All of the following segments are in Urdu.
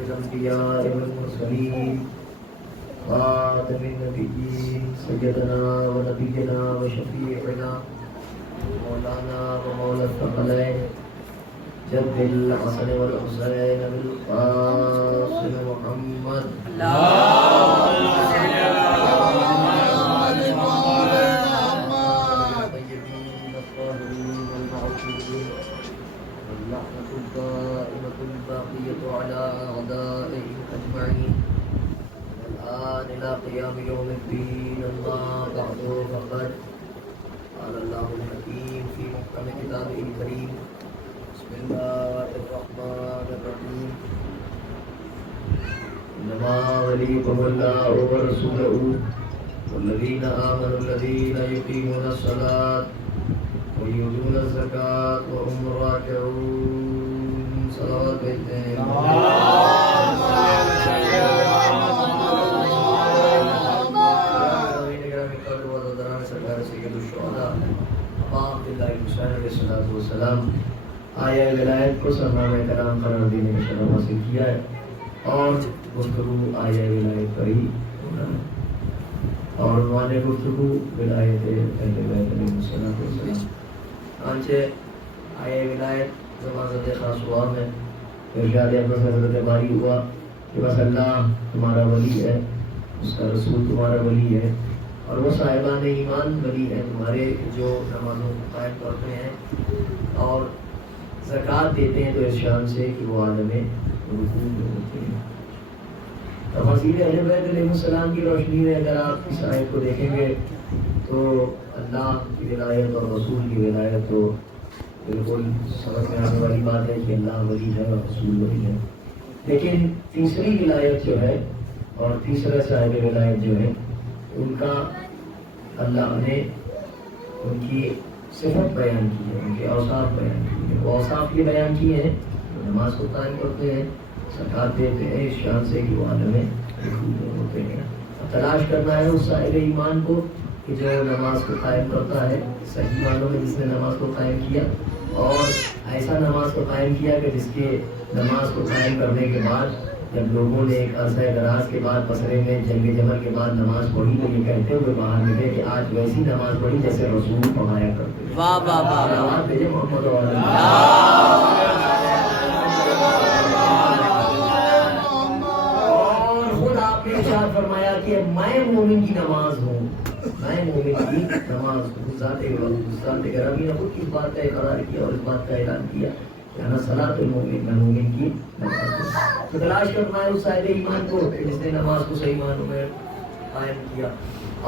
الأنبياء والمرسلين خاتم النبيين سيدنا ونبينا وشفيعنا مولانا ومولى الثقلين جد الحسن والحسين بالقاسم محمد اللهم صل على محمد الطيبين الطاهرين المعصومين واللعنة الدائمة الباقية على أعدائهم أجمعين والآن إلى قيام يوم الدين. أما بعد فقد قال الله الحكيم في محكم كتابه الكريم بسم الله الرحمن الرحيم إنما وليكم الله ورسوله والذين آمنوا الذين يقيمون الصلاة ويؤتون الزكاة وهم راكعون. صلوات آیا ولایت کو سرمایہ کرام قرار دینے کا شرف حاصل کیا ہے اور گفتگو آیا ولایت پر ہی ہونا ہے اور عنوان گفتگو ولایت اہل بیت علیہ السلام. آنچہ آیا ولایت زمانت خاص ہوا میں ارشاد اقدس حضرت باری ہوا کہ بس اللہ تمہارا ولی ہے، اس کا رسول تمہارا ولی ہے اور وہ صاحبان ایمان ولی ہے تمہارے جو نمازوں کو قائم کرتے ہیں اور زکوٰۃ دیتے ہیں تو اس شان سے کہ وہ عالم رکوع میں ہوتے ہیں. تفاصیل اہل بیت علیہ السلام کی روشنی میں اگر آپ اس آیت کو دیکھیں گے تو اللہ کی ولایت اور رسول کی ولایت تو بالکل سمجھ میں آنے والی بات ہے کہ اللہ ولی ہے اور رسول ولی ہے. لیکن تیسری ولایت جو ہے اور تیسرا صاحب ولایت جو ہے ان کا اللہ نے ان کی صفت بیان کی ہے، ان کے اوصاف بیان کی ہے. وہ اوصاف یہ بیان کیے ہیں وہ نماز کو قائم کرتے ہیں، زکوٰۃ دیتے ہیں اس شان سے کہ وہ عالم رکوع میں ہوتے ہیں. اب تلاش کرنا ہے اس صاحب ایمان کو کہ جو نماز کو قائم کرتا ہے صحیح معنوں میں جس نے نماز کو قائم کیا اور ایسا نماز کو قائم کیا کہ جس کے نماز کو قائم کرنے کے بعد جب لوگوں نے ایک عرصہ دراز کے بعد بصرے میں جنگ جمل کے بعد نماز پڑھی تو یہ کہتے ہوئے باہر نکلے کہ آج ویسی نماز پڑھی جیسے رسول پڑھایا کرتے ہیں. واہ واہ واہ، آواز بھیجے محمد اور خود آپ نے ارشاد فرمایا کہ میں مومن کی نماز ہوں، میں مومن کی نماز ہوں. ذات گرامی نے خود اس بات کا اقرار کیا اور اس بات کا اعلان کیا کہ انا صلاۃ المومن، میں مومن کی نماز ہوں. تو تلاش کرنا ہے اس صاحب ایمان کو جس نے نماز کو صحیح معنوں میں قائم کیا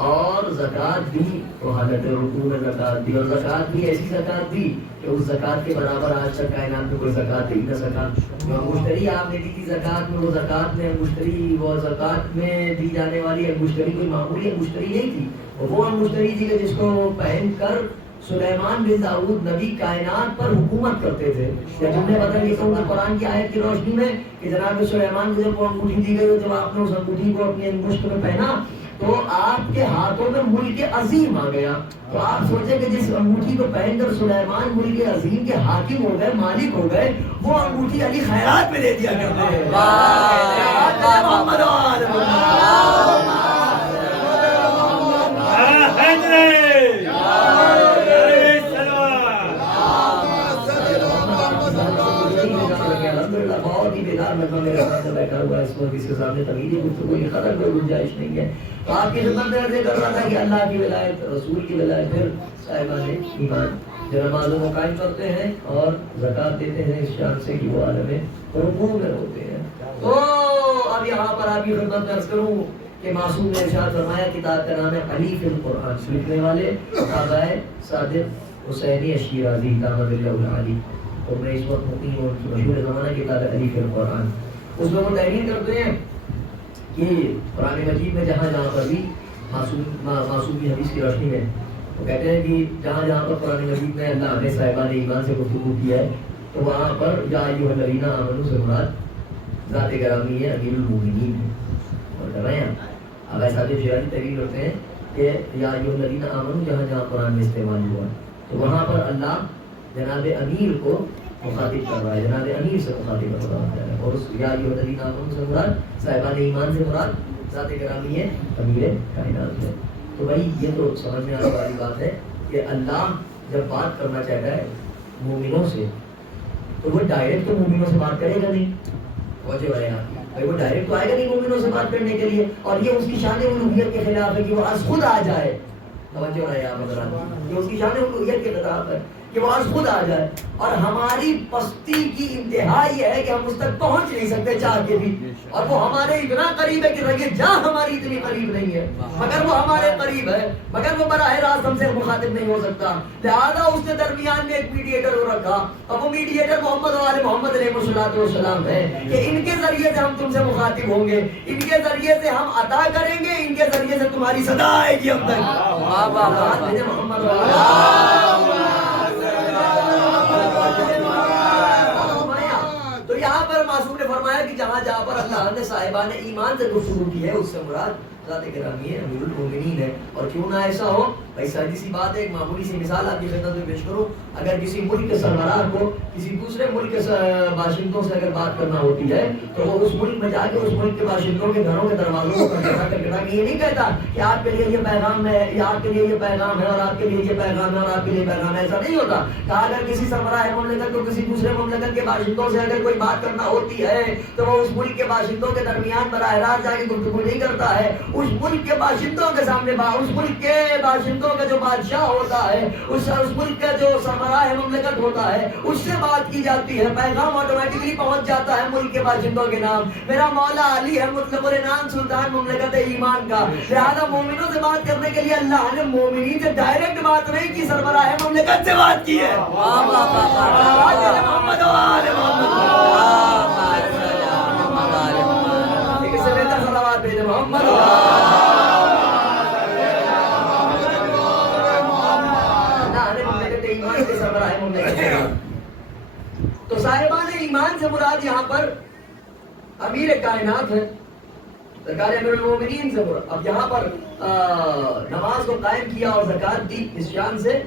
اور زکوٰۃ بھی وہ حالت رکوع میں زکوٰۃ دی اور زکوٰۃ بھی ایسی زکوٰۃ دی کہ اس زکوٰۃ کے برابر آج تک کائنات میں کوئی زکوٰۃ دے نہ سکا. جو مشتری آپ نے دی تھی زکوٰۃ میں، وہ زکوٰۃ میں مشتری، وہ زکوٰۃ میں دی جانے والی مشتری کوئی معمولی مشتری نہیں تھی، وہ مشتری تھی کہ جس کو پہن کر سلیمان بن داؤد نبی کائنات پر حکومت کرتے تھے. یا تم نے پتہ یہ کہ قرآن کی آیت کی روشنی میں کہ جناب سلیمان کو جب وہ انگوٹھی دی گئی، جب آپ نے اس انگوٹھی کو اپنی انگشت میں پہنا تو آپ کے ہاتھوں میں ملک عظیم آ گیا. تو آپ سوچیں کہ جس انگوٹھی کو پہن کر سلیمان ملک عظیم کے حاکم ہو گئے، مالک ہو گئے، وہ انگوٹھی علی خیرات میں دے دیا کرتے ہیں. گنجائش نہیں ہے. تو آپ کی خدمت میں عرض کر رہا تھا کہ اللہ کی ولایت، رسول کی ولایت، پھر صاحبان ایمان جو نمازوں کو قائم کرتے ہیں اور زکوٰۃ دیتے ہیں اس شان سے کہ وہ عالم رکوع میں ہوتے ہیں. تو اب اب یہاں پر آپ کی خدمت میں عرض کروں کہ معصوم نے ارشاد فرمایا کتاب کا نام ہے علی فی القرآن، لکھنے والے آبا صادق حسینی الشیرازی دامت اللہ العالی، اور میں اس وقت مقیم ہوں، ان کی مشہور زمانہ کتاب ہے علی فی القرآن۔ اس میں وہ تحریر کرتے ہیں کہ قرآن مجید میں جہاں جہاں پر بھی معصوم کی حدیث کی روشنی میں وہ کہتے ہیں کہ جہاں جہاں پر قرآن مجید میں اللہ نے صاحبان ایمان سے گفتگو کیا ہے تو وہاں پر یا ایھا الذین آمنوا سے مراد ذات گرامی ہے، امیر المومنین ہے۔ اور کر رہے ہیں اب ایسا شیرازی تحریر کرتے ہیں کہ یا ایھا الذین آمنوا جہاں جہاں قرآن میں استعمال ہوا تو وہاں پر اللہ جناب امیر کو مخاطب کر رہا ہے، جناب امیر سے مخاطب کر رہا ہے، اور اس یا ایھا الذین آمنوا سے مراد صاحبان ایمان سے مراد ذات گرامی ہے، امیر کائنات ہے۔ تو بھائی یہ تو سمجھ میں آنے والی بات ہے کہ اللہ جب بات کرنا چاہتا ہے مومنوں سے تو وہ ڈائریکٹ تو مومنوں سے بات کرے گا نہیں، توجہ ہے بھائی، وہ ڈائریکٹ تو آئے گا نہیں مومنوں سے بات کرنے کے لیے، اور یہ اس کی شان الوہیت کے خلاف ہے کہ وہ از خود آ جائے۔ توجہ ہے آپ حضرات، یہ اس کی شان الوہیت کے خلاف ہے کہ وہ آج خود آ جائے، اور ہماری پستی کی انتہا یہ ہے کہ ہم اس تک پہنچ نہیں سکتے چاہ کے بھی، اور وہ ہمارے اتنا قریب ہے کہ رگے جاں ہماری اتنی قریب نہیں ہے، مگر وہ ہمارے قریب ہے، مگر وہ براہ راست ہم سے مخاطب نہیں ہو سکتا، لہذا اس نے درمیان میں ایک میڈیٹر کو رکھا، اور وہ میڈیٹر محمد و آل محمد علیہ السلام ہے کہ ان کے ذریعے سے ہم تم سے مخاطب ہوں گے، ان کے ذریعے سے ہم عطا کریں گے، ان کے ذریعے سے تمہاری صدا آئے گی ہم تک۔ محمد تو یہاں پر معصوم نے فرمایا کہ جہاں جہاں پر اللہ نے صاحبان ایمان سے گفتگو کی ہے اس سے مراد ذات گرامی ہے، امیر المومنین ہے۔ اور کیوں نہ ایسا ہو بھائی، سادی سی بات ہے، ایک معمولی سی مثال آپ کی خدمت میں پیش کروں، اگر کسی ملک کے سربراہ کو کسی دوسرے ملک کے باشندوں سے اگر بات کرنا ہوتی ہے تو وہ اس ملک میں جا کے اس ملک کے باشندوں کے گھروں کے دروازوں کو کھٹکھٹا کے یہ نہیں کہتا کہ آپ کے لیے یہ پیغام ہے، یا آپ کے لیے یہ پیغام ہے، اور آپ کے لیے یہ پیغام ہے، اور آپ کے لیے پیغام ہے، ایسا نہیں ہوتا۔ کہا اگر کسی سربراہ مملکت کو کسی دوسرے مملکت کے باشندوں سے اگر کوئی بات کرنا ہوتی ہے تو وہ اس ملک کے باشندوں کے درمیان براہ راست جا کے گفتگو نہیں کرتا ہے، اس ملک کے باشندوں کے سامنے اس ملک کے باشندوں کا جو بادشاہ ہوتا ہے، اس ملک کا جو سربراہ مملکت ہوتا ہے، اس سے بات کی جاتی ہے، پیغام آٹومیٹکلی پہنچ جاتا ہے ملک کے باشندوں کے نام۔ میرا مولا علی ہے مطلق العنان سلطان مملکت ایمان کا، لہذا مومنوں سے بات کرنے کے لیے اللہ نے مومنین سے ڈائریکٹ بات نہیں کی، سربراہ مملکت سے بات کی ہے۔ محمد تو صاحبان ایمان سے مراد یہاں پر امیر کائنات ہے، سرکار امیر المومنین سے مراد۔ اب یہاں پر نماز کو قائم کیا اور زکات دی اس شان سے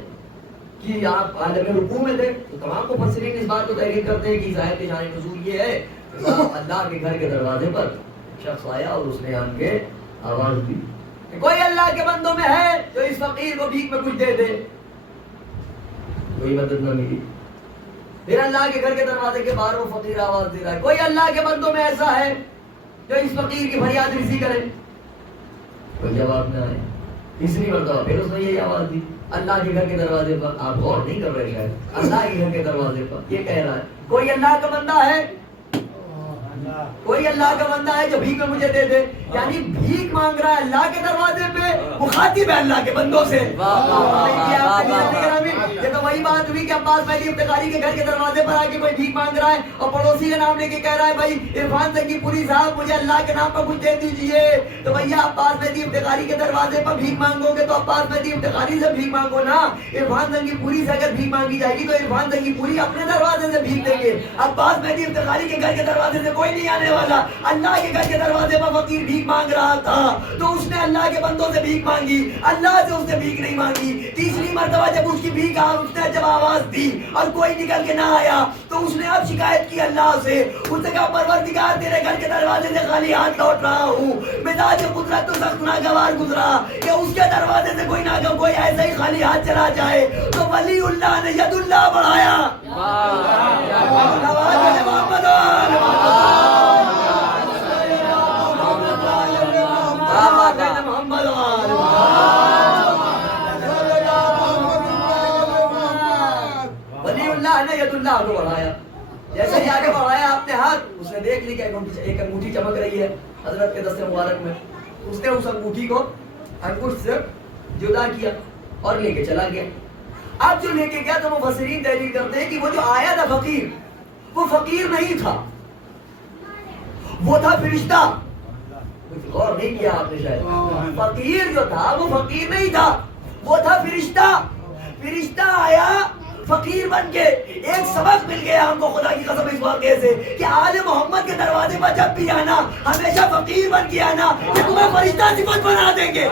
کہ آپ عالم رکوع میں تھے، تو تمام مفسرین اس بات کو تحقیق کرتے ہیں کہ اس آیت کی شان نزول یہ ہے کہ اللہ کے گھر کے دروازے پر شخص آیا اور اس نے آن کے آواز دی کہ کوئی اللہ کے بندوں میں ہے جو اس فقیر کو بھیک میں کچھ دے دے، کوئی مدد نہ ملی۔ پھر اللہ کے گھر کے دروازے کے باہر وہ فقیر آواز دے رہا ہے، کوئی اللہ کے بندوں میں ایسا ہے جو اس فقیر کی فریاد رسی کرے، کوئی جواب نہ آئے۔ تیسری مرتبہ پھر اس نے یہی آواز دی اللہ کے گھر کے دروازے پر، آپ غور نہیں کر رہے شاید، اللہ کے گھر کے دروازے پر یہ کہہ رہا ہے کوئی اللہ کا بندہ ہے، کوئی اللہ کا بندہ ہے جو بھیک میں مجھے دے دے، یعنی بھیک مانگ رہا ہے اللہ کے دروازے پہ، مخاطب ہے اللہ کے بندوں سے۔ یہ تو وہی بات ہوئی کہ عباس مہدی افتخاری کے گھر کے دروازے پر آ کے کوئی بھیک مانگ رہا ہے اور پڑوسی کا نام لے کے کہہ رہا ہے بھائی عرفان سنگی پوری صاحب مجھے اللہ کے نام پر کچھ دے دیجئے، تو بھیا عباس مہدی افتخاری کے دروازے پر بھیک مانگو گے تو عباس مہدی افتخاری سے بھیک مانگو نا، عرفان سنگی پوری سے اگر بھیک مانگی جائے گی تو عرفان سنگی پوری اپنے دروازے سے بھیک دیں گے، عباس مہدی افتخاری کے گھر کے دروازے سے کوئی نہیں آنے والا۔ اللہ کے گھر کے دروازے پر فقیر بھیک مانگ رہا تھا تو اس نے اللہ کے بندوں سے بھیک مانگی، اللہ سے اس نے بھیک نہیں مانگی۔ تیسری مرتبہ جب اس کی بھیک اس نے جب آواز دی اور کوئی نکل کے نہ آیا تو اس نے اب شکایت کی اللہ سے، اس نے کہا پروردگار تیرے گھر کے دروازے سے خالی ہاتھ لوٹ رہا ہوں، مزاج قدرت تو سخت ناگوار گزرا کہ اس کے دروازے سے کوئی ایسا ہی خالی ہاتھ چلا جائے، تو ولی اللہ نے ید اللہ بڑھایا۔ ولی اللہ نے ید اللہ کو بڑھایا، جیسے ہی آگے بڑھایا اپنے ہاتھ ہاتھ اس نے دیکھ لی کہ ایک انگوٹھی چمک رہی ہے حضرت کے دست مبارک میں. اس نے اس انگوٹھی کو انگوٹھ سے جدا کیا اور لے کے چلا گیا. اب جو لے کے گیا تو مفسرین تحریر کرتے ہیں کہ وہ جو آیا تھا فقیر، وہ فقیر نہیں تھا، وہ تھا فرشتہ. غور نہیں کیا آپ نے شاید. فقیر جو تھا وہ فقیر نہیں تھا، وہ تھا فرشتہ. فرشتہ آیا فقیر بن کے. ایک سبق مل گیا ہم کو خدا کی قسم اس واقعے سے کہ آل محمد کے دروازے پر جب بھی آنا ہمیشہ فقیر بن کے آنا، کہ تمہیں فرشتہ صفت بنا دیں گے.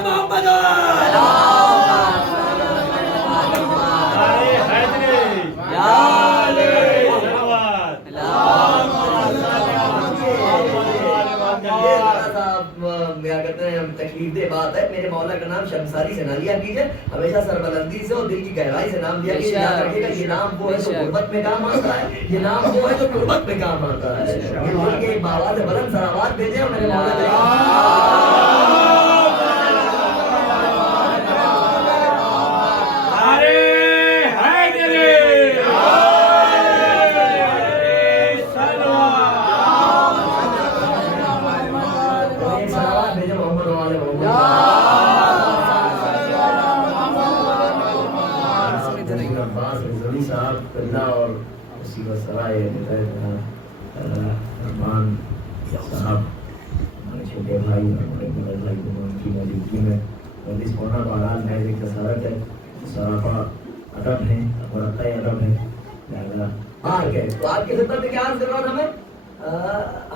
محمد کیا کہتے ہیں تکلیف دہ بات ہے. میرے مولا کا نام شمساری سے نہ لیا کیجیے، ہمیشہ سربلندی سے اور دل کی گہرائی سے نام لیا کیجیے. یاد رکھیے گا یہ نام وہ ہے جو غربت میں کام آتا ہے، یہ نام وہ ہے جو غربت میں کام آتا ہے. یہ ایک باواز بلند سراوات بھیجے اور میرے مولا اور اسی کا سرائے رحمان صاحب ہمارے چھوٹے بھائی اور ہمارے بڑے بھائی کو ان کی موجودگی میں اور اس ہونا بہرحال محض ایک جسارت ہے، سراپا ادب ہے اور عطائی ادب ہے. تو آپ کی خدمت میں کیا عرض کر رہا تھا میں؟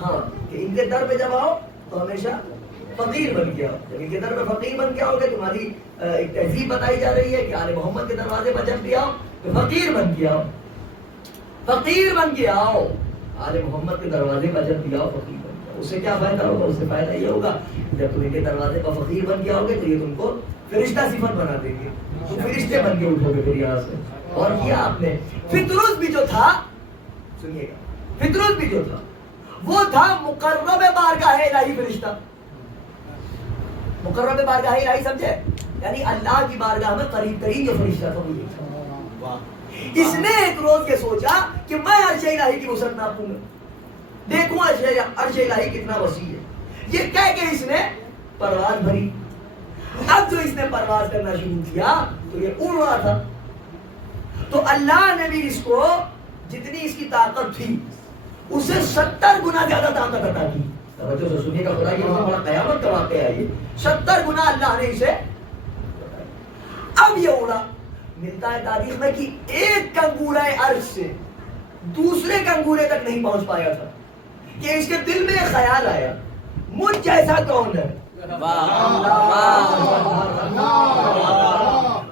ہاں کہ ان کے در پہ جب آؤ تو ہمیشہ فقیر بن کے آؤ. جب ان کے در پہ فقیر بن کے آؤ گے تمہاری ایک تہذیب بتائی جا رہی ہے کہ آل محمد کے دروازے پر جب بھی آؤ تو فقیر بن کے آؤ، فقیر بن کے آؤ. آل محمد کے دروازے پر جب بھی آؤ فقیر بن کے آؤ. اس سے کیا فائدہ ہوگا؟ اس سے فائدہ یہ ہوگا جب تم ان کے دروازے پر فقیر بن کے آؤ گے تو یہ تم کو فرشتہ صفت بنا دیں گے، تم فرشتے بن کے اٹھو گے پھر یہاں سے. اور کیا آپ نے فطرت بھی جو تھا، سنیے گا، فطرت بھی جو تھا وہ تھا مقرب بارگاہ الہی فرشتہ. مقرب بارگاہ الہی سمجھے؟ یعنی اللہ کی بارگاہ میں قریب ترین جو فرشتہ تھا وہ یہ تھا. اس نے ایک روز یہ سوچا کہ میں عرش الہی کی وسعت ناپوں گا، دیکھوں عرش الہی کتنا وسیع ہے. یہ کہہ کے اس نے پرواز بھری. اب جو اس نے پرواز کرنا شروع کیا تو یہ اڑ رہا تھا. تو اللہ نے بھی اس کو جتنی اس کی طاقت تھی اسے 70 گنا زیادہ طاقت عطا کی. توجہ سے سنیے گا، خدا کی قسم بڑا قیامت کا واقعہ ہے یہ. 70 گنا اللہ نے اسے. اب یہ اڑا. ملتا ہے تاریخ میں کہ ایک کنگورہ عرش سے دوسرے کنگورے تک نہیں پہنچ پایا تھا کہ اس کے دل میں ایک خیال آیا، مجھ جیسا کون ہے؟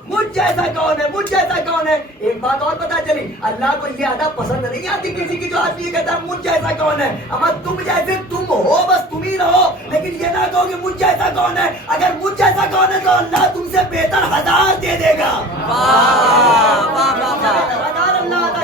مجھ جیسا کون ہے؟ مجھ جیسا کون ہے؟ ایک بات اور پتا چلی، اللہ کو یہ ادب پسند نہیں آتی کسی کی جو آدمی یہ کہتا ہے مجھ جیسا کون ہے. اما تم جیسے تم ہو، بس تم ہی رہو، لیکن یہ نہ کہو کہ مجھ جیسا کون ہے. اگر مجھ جیسا کون ہے تو اللہ تم سے بہتر 1000 دے دے گا.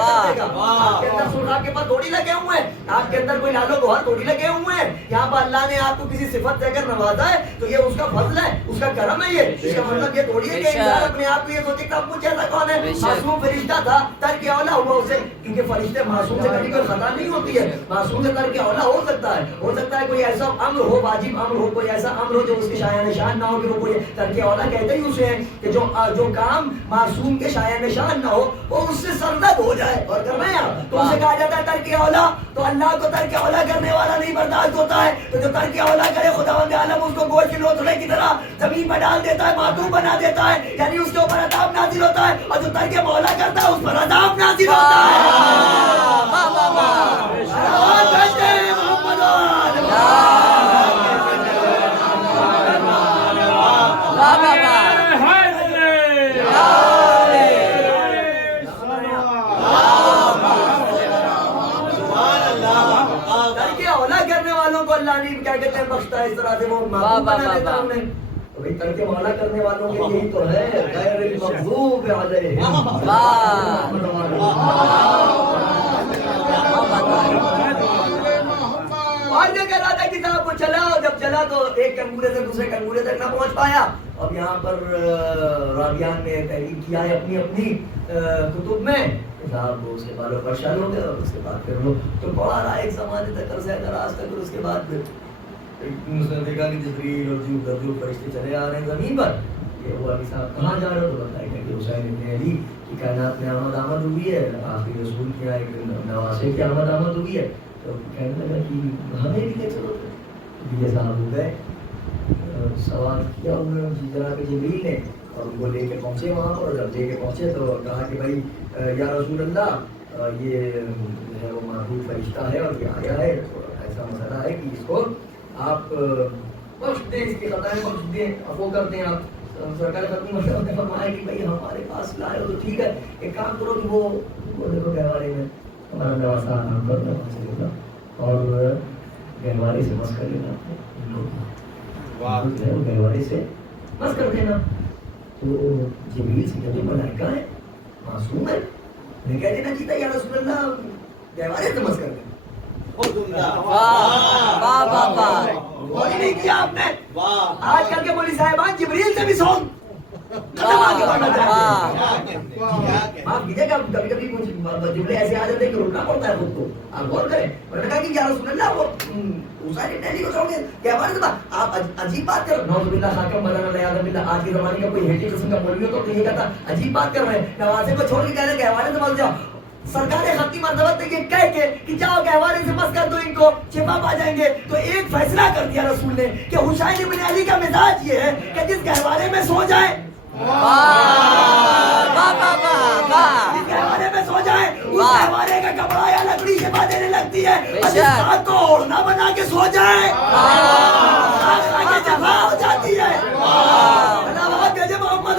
آپ کے اندر سرخاب کے پاس تھوڑی لگے ہوئے ہیں، آپ کے اندر کوئی لالو گوہر تھوڑی لگے ہوئے ہیں. یہاں پر اللہ نے آپ کو کسی صفت دے کر نوازا ہے تو یہ اس کا فضل ہے، اس کا کرم ہے. یہ اس کا مطلب یہ تھوڑی ہے کہ انسان اپنے آپ کو یہ سوچے کہ اب مجھ جیسا کون ہے. معصوم فرشتہ تھا، ترک اولا ہوا اسے، کیونکہ فرشتے معصوم سے کبھی کوئی خطا نہیں ہوتی ہے. معصوم سے ترک اولا ہو سکتا ہے. ہو سکتا ہے کوئی ایسا امر ہو، واجب امر ہو، کوئی ایسا امر ہو جو اس کے شایع نشان نہ ہو کہ وہ کوئی ترک اولا کہتے ہی اسے ہیں کہ جو کام معصوم کے شایع نشان نہ ہو وہ اس سے سرزد ہو جائے اور کرنا ہے تو اسے کہا جاتا ہے ترک اولا. تو اللہ کو ترک اولا کرنے والا نہیں برداشت ہوتا ہے، تو جو ترک اولا کرے خداوند عالم اس کو گوشت کے لوتھڑے کی طرح زمین پر ڈال دیتا ہے، معدوم بنا دیتا ہے، یعنی اس کے اوپر عذاب نازل ہوتا ہے. اور جو ترک مولا کرتا ہے اس پر عذاب نازل ہوتا ہے. اللہ نے کیا کہتے ہیں بخشتا ہے اس طرح سے وہ معصوم بنا دیتا ہے انہیں. تو بھئی ترک مولا کرنے والوں کے یہی تو ہے غیر المغضوب علیہم. اور یہ کہہ رہا تھا کہ صاحب کو چلا، جب چلا تو ایک کنگورے سے دوسرے کنگورے تک نہ پہنچ پایا. اب یہاں پر راویان نے تحریر کیا ہے اپنی اپنی کتب میں صاحب وہ اس کے بعد پریشان ہو گئے اور اس کے بعد پھر وہ تو پڑھا رہا ایک زمانے تک عرصہ دراز تک، اور اس کے بعد پھر اس نے دیکھا کہ جبریل اور جو فرشتے چلے آ رہے ہیں زمین پر، یہ وہ علی صاحب کہاں جا رہے ہو؟ تو بتایا کہ حسین ابن علی کی کائنات میں آمد ہوئی ہے، آخری رسول کی ایک نواسے کی آمد ہوئی ہے. تو کہنے لگا کہ ہمیں بھی لے چلو. یہ صاحب ہو گئے، سوال کیا انہوں نے جناب جبریل نے، اور وہ لے کے پہنچے وہاں پر. جب لے کے پہنچے تو کہا کہ بھائی یا رسول اللہ، یہ جو ہے وہ معبود فرشتہ ہے اور یہ آیا ہے، تو ایسا مسئلہ ہے کہ اس کو آپ بخش دیں، اس کی خطائیں بخش دیں، عفو کر دیں. آپ سرکار ختم مشورہ نے فرمایا کہ بھائی ہمارے پاس لائے ہو تو ٹھیک ہے، ایک کام کرو کہ وہ دیکھو گہوارے میں ہمارا نواسا آرام کر دو وہاں سے لینا، اور گہوارے سے مس کر لینا، گہوارے سے مس کر دینا. تو جبریل سے جب ملائکہ ہے، معصوم ہے، نہیں کہہ دینا چاہیے یا رسول اللہ گہوارے سے مس کر دینا. نہیں کیا آپ نے. آج کل کے مولوی صاحبان جبریل سے بھی سون آپ کیجیے گا. کبھی کبھی کچھ جملے ایسے آ جاتے ہیں کہ رکنا پڑتا ہے خود کو. آپ غور کریں. میں نے کہا کہ یا رسول اللہ وہ حسین کو چھوڑ کے کیا بات ہے؟ آپ عجیب بات کر رہے. نعوذ باللہ خاکم مولانا نیاز باللہ. آج کے زمانے کا کوئی ہیٹی قسم کا مولوی ہو تو یہ کہتا عجیب بات کر رہے ہیں، نواسے کو چھوڑ کے کہہ رہے ہیں کہ ہمارے سے مت جاؤ. سرکار ختم مرتبہ یہ کہہ کے کہ جاؤ گہوارے سے بس کر دو، ان کو شفا پا جائیں گے. تو ایک فیصلہ کر دیا رسول نے کہ حسین ابن علی کا مزاج یہ ہے کہ جس گہوارے میں سو جائے، جس گہوارے میں سو جائے، اس گہوارے کا کپڑا یا لکڑی شفا دینے لگتی ہے. جس رات کو اوڑھنا بنا کے سو جائے شفا ہو جاتی ہے. محمد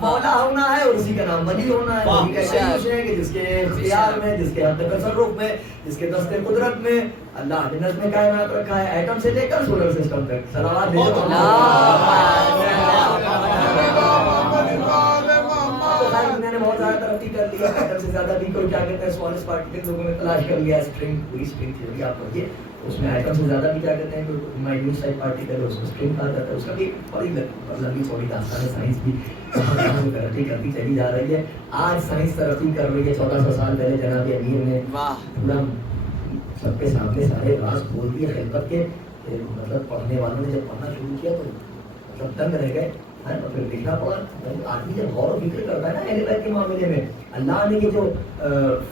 مولا ہونا ہے اور اسی کا نام ولی ہونا ہے. جس کے اختیار میں، جس کے حد تصرف میں، جس کے دست قدرت میں اللہ نے نظم کائنات رکھا ہے، ایٹم سے لے کر سولر سسٹم تک. صلوات بھیجو. نے بہت زیادہ ترقی کر لی ہے، ایٹم سے زیادہ بھی کوئی کیا کہتے ہیں سوالس پارٹیکل لوگوں نے تلاش کر لیا. اسٹرنگ، پوری اسٹرنگ تھیوری آپ پڑھیے، اس میں ایٹم سے زیادہ بھی کیا کہتے ہیں مائنیوٹ سائز پارٹیکل ہے، اس کو اسٹرنگ کہا جاتا ہے. اس کا بھی بڑی لمبی چوڑی داستان ہے. سائنس بھی ترقی کرتی چلی جا رہی ہے. آج سائنس ترقی کر رہی ہے. 1400 سال پہلے جناب امیر نے پورا سب کے سامنے سارے راز کھول دیے خلقت کے. مطلب پڑھنے والوں نے جب پڑھنا شروع کیا تو مطلب تنگ رہ گئے، پھر لکھنا پڑا. آدمی جب غور و فکر کرتا ہے نا اہل بیت کے معاملے میں، اللہ نے یہ جو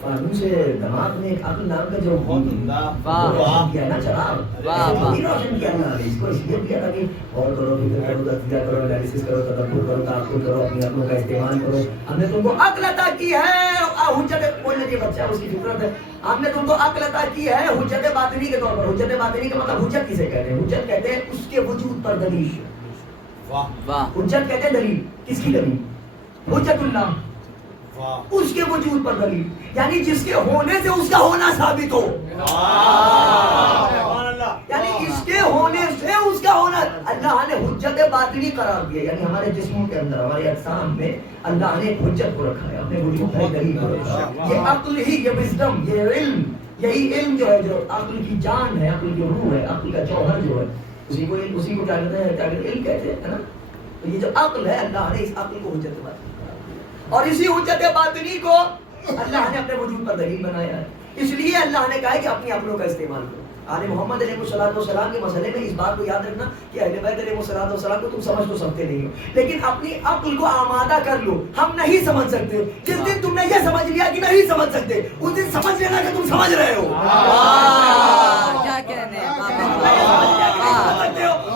فانوس سے دماغ میں ایک عقل نام کا جو روشن کیا نا چراغ، روشن کیا اللہ نے. اس کو اس لیے کیا تھا کہ غور کرو، فکر کرو، تجزیہ کرو، انالیسس کرو، تدبر کرو، تعقل کرو، اپنی عقلوں کا استعمال کرو. ہم نے تم کو عقل عطا کی ہے. حجت بولنے کے بچہ اس کی فطرت ہے. ہم نے تم کو عقل عطا کی ہے حجت باطنی کے طور پر. حجت باطنی کا مطلب حجت کسے کہتے ہیں؟ حجت کہتے ہیں اس کے وجود پر دلیل. حجت کہتے ہیں دلیل. کس کی دلیل؟ حجت اللہ، اس کے وجود پر دلیل، یعنی جس کے ہونے سے اس کا ہونا ثابت ہو. یعنی اس کے ہونے سے اس کا ہونا اللہ نے حجت باطنی قرار دیا. یعنی ہمارے جسموں کے اندر، ہمارے اجسام میں اللہ نے ایک حجت کو رکھا ہے، اپنے وجود پر دلیل کو رکھا ہے. یہ عقل ہی، یہ وزڈم، یہ علم، یہی علم جو ہے، جو عقل کی جان ہے، عقل کی روح ہے، عقل کا جوہر جو ہے، اسی کو کیا کہتے ہیں؟ علم کہتے ہیں نا. تو یہ جو عقل ہے، اللہ نے اس عقل کو حجت باطنی قرار دیا، اور اسی حجت باطنی کو اللہ نے اپنے وجود پر دلیل بنایا ہے. اس لیے اللہ نے کہا ہے کہ اپنی عقلوں کا استعمال کرو. آل محمد علیہ السلام کے مسئلے میں اس بات کو یاد رکھنا کہ اہل بیت علیہ السلام کو تم سمجھ تو سکتے نہیں ہو، لیکن اپنی عقل کو آمادہ کر لو. ہم نہیں سمجھ سکتے. جس دن تم نے یہ سمجھ لیا کہ نہیں سمجھ سکتے، اس دن سمجھ لینا کہ تم سمجھ رہے ہو. کیا کہنے ہیں؟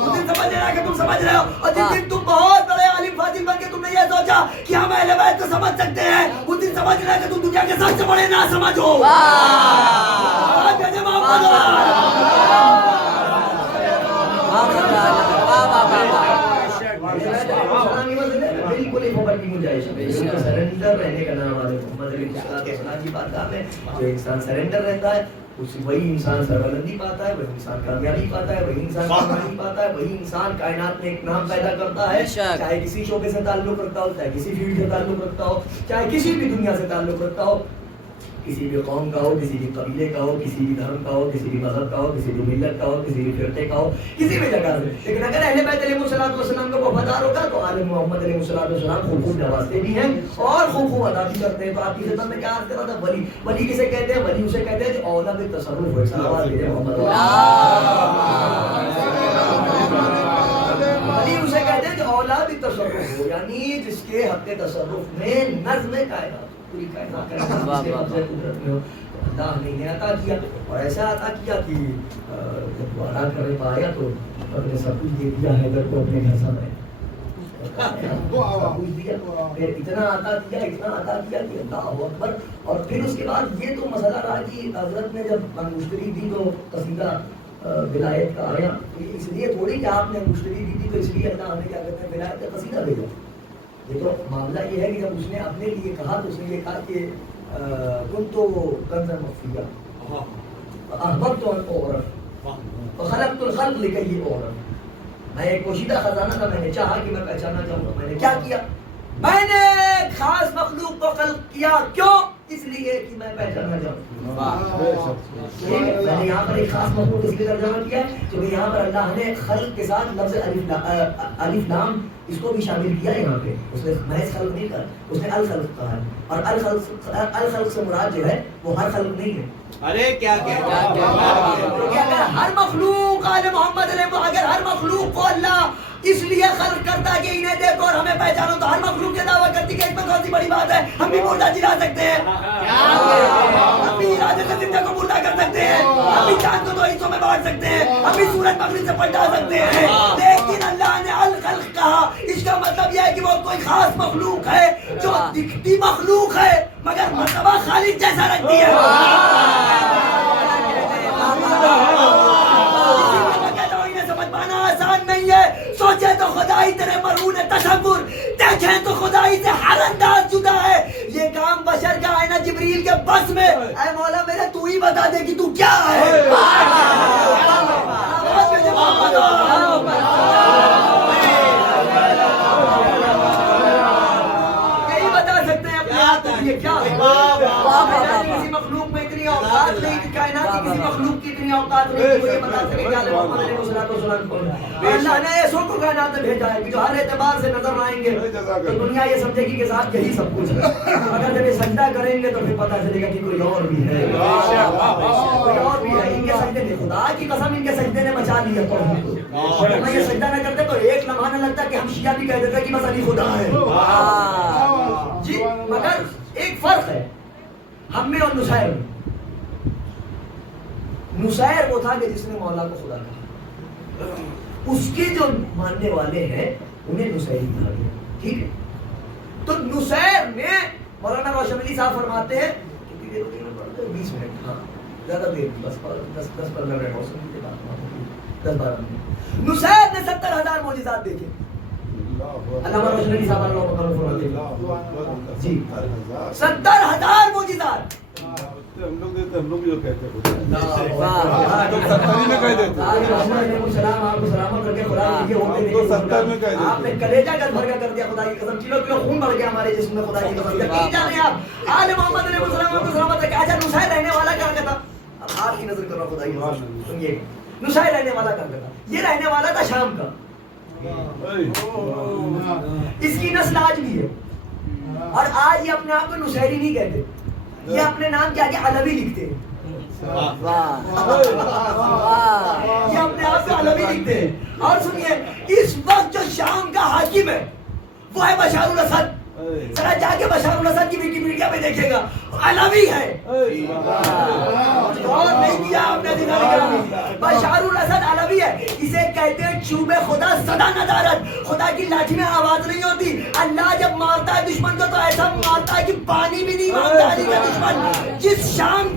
اس دن سمجھ لینا کہ تم سمجھ رہے ہو. اور جس دن تم بہت بڑے عالم فاضل بن کے تم نے یہ سوچا کہ ہم اہل بیت کو سمجھ سکتے ہیں، اس دن سمجھ لینا کہ تم دنیا کے سب سے بڑے نہ سمجھ ہو. بالکل ایک اوپر کی گنجائش ہے. سرنڈر رہنے کا نام آل محمد علیہ السلام کی بارگاہ میں جو انسان سرنڈر رہتا ہے، وہی انسان سربلندی پاتا ہے، وہی انسان کامیابی پاتا ہے، وہی انسان کامیابی پاتا ہے، وہی انسان کائنات میں ایک نام پیدا کرتا ہے. چاہے کسی شعبے سے تعلق رکھتا ہو، چاہے کسی فیلڈ سے تعلق رکھتا ہو، چاہے کسی بھی دنیا سے تعلق رکھتا ہو. کسی بھی قوم کا ہو، کسی بھی قبیلے کا ہو، کسی بھی دھرم کا ہو، کسی بھی مذہب کا ہو، کسی بھی ملت کا ہو، کسی بھی فرقے کا ہو، کسی بھی جگہ سے. لیکن اگر اہل بیت علیہ الصلوۃ والسلام کا وفادار ہوگا تو آل محمد علیہ الصلوۃ والسلام خوب خوب نوازتے بھی ہیں اور خوب خوب ادا بھی کرتے ہیں. تو آپ کی خدمت میں کیا عرض کر رہا تھا؟ ولی. ولی کسے کہتے ہیں؟ ولی اسے کہتے ہیں جو اولا بالتصرف ہو. صلوات بھیجیں محمد. ولی اسے کہتے ہیں جو اولا بالتصرف ہو، یعنی جس کے حق تصرف میں نظم کائنات پوری کائنات کا قدرت میں ہو. اللہ نے انہیں عطا کیا اور ایسا عطا کیا کہ جب وہ ادا کرنے پایا تو اپنے سب کچھ دے دیا حیدر کو اپنے گھر سمے پھر اتنا عطا کیا کہ اللہ اکبر. اور پھر اس کے بعد یہ تو مسئلہ رہا کہ حضرت نے جب انگشتری دی تو قصیدہ ولایت کا آیا. اس لیے تھوڑی کہ آپ نے انگشتری دی تھی تو اس لیے اللہ نے کیا کہتے ہیں ولایت کا قصیدہ بھیجا. یہ تو معاملہ یہ ہے کہ جب اس نے اپنے لیے کہا تو اس نے یہ کہا کہ كنت كنزا مخفيا احببت ان اعرف وخلقت الخلق لكي اعرف. میں ایک پوشیدہ خزانہ تھا، میں نے چاہا کہ میں پہچانا چاہوں. میں نے کیا کیا؟ میں نے ایک خاص مخلوق کو خلق کیا. کیوں؟ اس لیے کہ میں پہچانا چاہوں. میں نے یہاں پر ایک خاص مخلوق اس لیے ترجمہ کیا ہے کیونکہ یہاں پر اللہ نے خلق کے ساتھ لفظ الف لام اس کو بھی شامل کیا ہے. یہاں پہ اس نے محض خلق نہیں کہا، اس نے الخلق کہا ہے. اور الخلق سے مراد جو ہے وہ ہر خلق نہیں ہے. ارے کیا اگر ہر مخلوق آل محمد علیہ، اگر ہر مخلوق کو اللہ اس لیے خلق کرتا کہ انہیں دیکھو اور ہمیں پہچانو، تو ہر مخلوق یہ دعویٰ کرتی کہ اس میں کون سی بڑی بات ہے؟ ہم بھی مردہ جلا سکتے ہیں، ہم بھی ارادے سے زندہ کو مردہ کر سکتے ہیں، ہم بھی چاند کو دو حصوں میں بانٹ سکتے ہیں، ہم بھی سورج مغرب سے پلٹا سکتے ہیں. لیکن اللہ نے الخلق کہا. اس کا مطلب یہ ہے کہ وہ کوئی خاص مخلوق ہے جو دکھتی مخلوق ہے مگر مرتبہ خالق جیسا رکھتی ہے. سمجھ پانا آسان نہیں ہے. سوچے تو خدائی تیرے مرہون تصور، دیکھیں تو خدائی سے ہر انداز جدا ہے. یہ کام بشر کا ہے نا جبریل کے بس میں. اے مولا میرے تو ہی بتا دے کہ تو کیا ہے. یہی بتا سکتے ہیں اپنے آپ کو یہ کیا ہے. کسی مخلوق میں اتنی اوقات نہیں کہ کائنات کی کسی مخلوق کی اتنی اوقات نہیں کہ مجھے بتا سکے کہ محمد علیہ السلام کون ہے. اللہ نے ایسوں کو کائنات میں بھیجا ہے کہ جو ہر اعتبار سے نظر آئیں گے تو دنیا یہ سمجھے گی کہ ساتھ یہی سب کچھ ہے. اگر جب یہ سجدہ کریں گے تو پھر پتہ چلے گا کہ کوئی اور بھی ہے، کوئی اور بھی ہے. ان کے سجدے نے، خدا کی قسم ان کے سجدے نے بچا لیا. تو میں یہ سجدہ نہ کرتے تو ایک لمحہ نہ لگتا کہ ہم شیعہ بھی کہہ دیتے کہ بس علی خدا ہے. جی مگر ایک فرق ہے ہم میں اور نصیر میں. نصیر وہ تھا کہ جس نے مولا کو خدا کہا. اس کے جو ماننے والے ہیں انہیں نصیری کہا گیا. ٹھیک ہے. تو نصیر میں مولانا روشن علی صاحب فرماتے ہیں کتنی دیر ہوگی نا پڑھتے 20 منٹ. ہاں زیادہ دیر، بس 10-15 منٹ ہو سکتے 10-12 منٹ. نصیر نے 70,000 معجزات دیکھے. علامہ روشن علی صاحب اللہ فرماتے ہیں جی 70,000 معجزات. ہم لوگ جو کہتے ہیں آپ نے کلیجہ کا بھر کر دیا. خدا کی قسم کلو کلو خون بڑھ گیا ہمارے جسم میں. خدا کی قسم یقین جانے آپ آل محمد علیہ السلام کو سلامت ہے کہ آجا نصیر رہنے والا کہاں کا تھا. اب آپ کی نظر کرو خدا کی قسم سنیے. نصیر رہنے والا کہاں کا تھا؟ یہ رہنے والا تھا شام کا. اس کی نسل آج بھی ہے اور آج یہ اپنے آپ کو نصیری نہیں کہتے. یہ اپنے نام کے آگے علوی لکھتے ہیں. یہ اپنے آپ کو علوی لکھتے ہیں. اور سنیے اس وقت جو شام کا حاکم ہے وہ ہے بشار الاسد. ذرا جا کے بشار الاسد کی ویکیپیڈیا پہ دیکھے گا علوی ہے. اور نہیں کیا آپ نے بشار الاسد علوی ہے. اسے کہتے ہیں چوب خدا صدا ندارت. خدا کی لاٹھی میں آواز نہیں ہوتی. اللہ جب مارتا ہے دشمن کو تو ایسا مارتا ہے کہ پانی بھی نہیں مانگتا علی کا دشمن. جس شام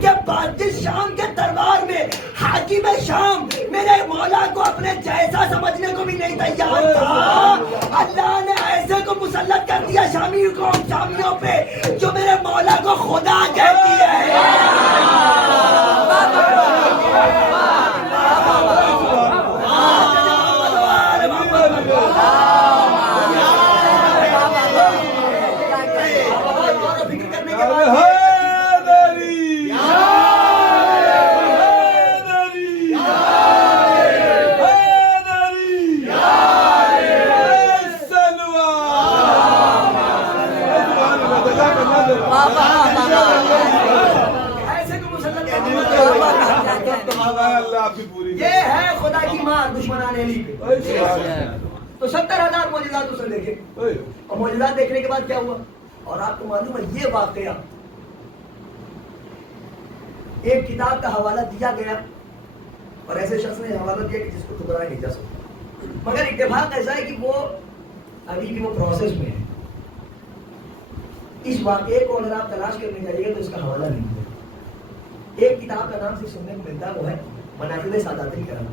کے دربار میں حاکم شام میرے مولا کو اپنے جیسا سمجھنے کو بھی نہیں تیار تھا، اللہ نے ایسے کو مسلط کر دیا شامیوں پہ جو میرے مولا کو خدا کہتی ہے. قرآن علی پہ. تو 70,000 معجزات اس نے دیکھے. اور معجزات دیکھنے کے بعد کیا ہوا؟ اور آپ کو معلوم ہے یہ واقعہ ایک کتاب کا حوالہ دیا گیا اور ایسے شخص نے حوالہ دیا کہ جس کو ٹھکرایا نہیں جا سکتا. مگر اتفاق ایسا ہے کہ وہ ابھی بھی وہ پروسیس میں ہے. اس واقعے کو اگر آپ تلاش کرنے جائیے تو اس کا حوالہ نہیں ہے. ایک کتاب کا نام سے سننے کو ملتا ہے، وہ ہے مناقب سادات الکرام.